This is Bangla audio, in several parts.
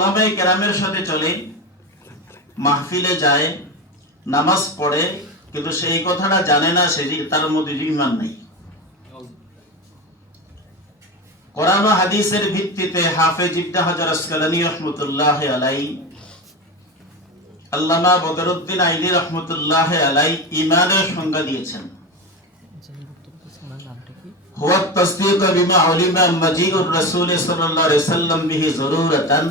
ওলামায়ে কেরামের সাথে চলে, মাহফিলে যায়, নামাজ পড়ে, কিন্তু সেই কথাটা জানে না সে তার মধ্যে ঈমান নেই। কোরআন ও হাদিসের ভিত্তিতে হাফেজ ইবনে হাজার আসকালানী রাহমাতুল্লাহি আলাইহি, আল্লামা বদরুদ্দিন আইনি রাহমাতুল্লাহি আলাইহি ঈমানের সংজ্ঞা দিয়েছেন। হুয়া তাসদীক বিমা উলিমা মাজিউর রাসূল সাল্লাল্লাহু আলাইহি ওয়াসাল্লাম বিহি যরুরাতান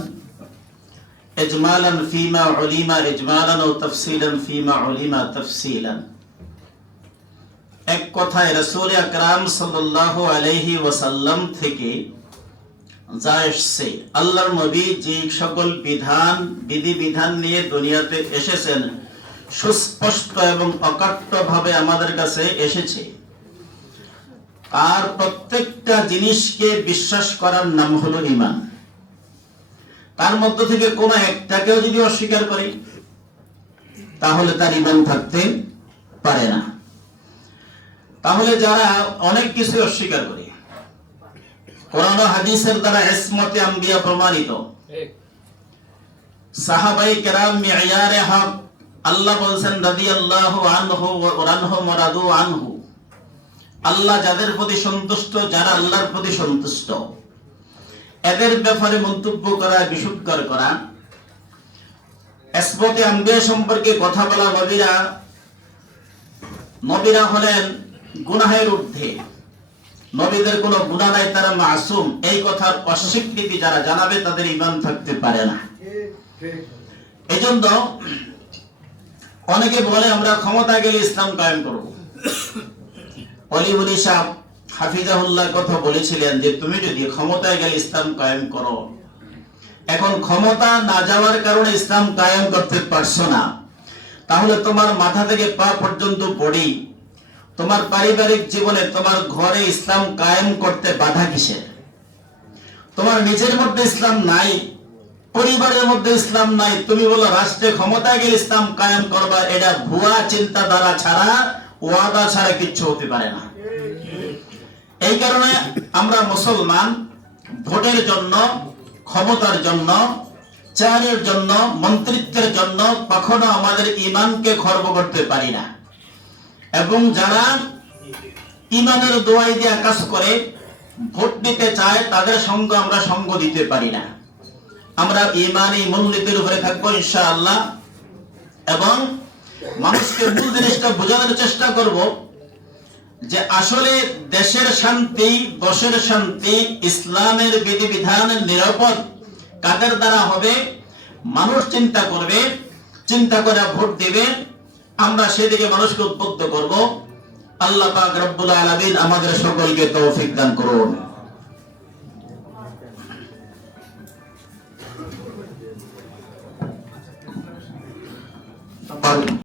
ইজমালান ফীমা উলিমা ইজমালান ও তাফসীলান ফীমা উলিমা তাফসীলান। এক কথায় রাসূল আকরাম সাল্লাল্লাহু আলাইহি ওয়াসাল্লাম থেকে যা এসেছে, আল্লাহর নবী যে সকল বিধান নিয়ে দুনিয়াতে এসেছেন, সুস্পষ্ট এবং অকাট্য ভাবে আমাদের কাছে এসেছে। আর প্রত্যেকটা জিনিসকে বিশ্বাস করার নাম হলো ঈমান। তার মধ্য থেকে কোন একটাকেও যদি অস্বীকার করে, তাহলে তার ঈমান থাকতে পারে না। তাহলে যারা অনেক কিছু অস্বীকার করে, কোরআন ও হাদিসের দ্বারা ইসমতে আম্বিয়া প্রমাণিত, সাহাবায়ে কেরাম মিয়ারে হক, আল্লাহ বলেন রাদিয়াল্লাহু আনহু ওয়া আনহুম ওয়া রাদু আনহু, আল্লাহ যাদের প্রতি সন্তুষ্ট, যারা আল্লাহর প্রতি সন্তুষ্ট, এদের ব্যাপারে মন্তব্য করা, বিশুদ্ধ করা, ইসমতে আম্বিয়া সম্পর্কে কথা বলা। নবীরা হলেন গুনাহের ঊর্ধ্বে, নবীদের কোনো গুনাহ নাই, তারা মাসুম। এই কথার অস্বীকৃতি যারা জানাবে, তাদের ঈমান থাকতে পারে না। এজন্য অনেকে বলে আমরা ক্ষমতা গেলে ইসলাম কায়েম করব। অলি সাহেব হাফিজাহুল্লাহ কথা বলেছিলেন যে তুমি যদি ক্ষমতায় গেলে ইসলাম কায়েম করো, এখন ক্ষমতা না যাওয়ার কারণে ইসলাম কায়েম করতে পারছো না, তাহলে তোমার মাথা থেকে পা পর্যন্ত পড়ি, তোমার পারিবারিক জীবনে, তোমার ঘরে ইসলাম কায়েম করতে বাধা কিসের? তোমার নিজের মধ্যে ইসলাম নাই, পরিবারের মধ্যে ইসলাম নাই, তুমি বলো রাষ্ট্রে ক্ষমতায় গেলে ইসলাম কায়েম করবা। এটা ভুয়া চিন্তাধারা ছাড়া, ওয়াদা ছাড়া কিচ্ছু হতে পারে না। এই কারণে আমরা মুসলমান ভোটের জন্য, ক্ষমতার জন্য, চেয়ারের জন্য, মন্ত্রিত্বের জন্য কখনো আমাদের ঈমানকে খর্ব করতে পারি না। এবং যারা ঈমানের দোয়াই দিয়ে কাজ করে, ভোট দিতে চায়, তাদের সঙ্গে আমরা সঙ্গ দিতে পারি না। আমরা ঈমানী মূলনীতির উপরে থাকবো ইনশাআল্লাহ, এবং মানুষকে মূল জিনিসটা বোঝানোর চেষ্টা করব যে আসলে দেশের শান্তি, দেশের শান্তি, ইসলামের বিধিবিধান নিরাপদ কাদের দ্বারা হবে? মানুষ চিন্তা করবে, চিন্তা করে ভোট দেবে, আমরা সেদিকে মানুষকে উদ্বুদ্ধ করব। আল্লাহ পাক রব্বুল আলামিন আমাদের সকলকে তৌফিক দান করুন।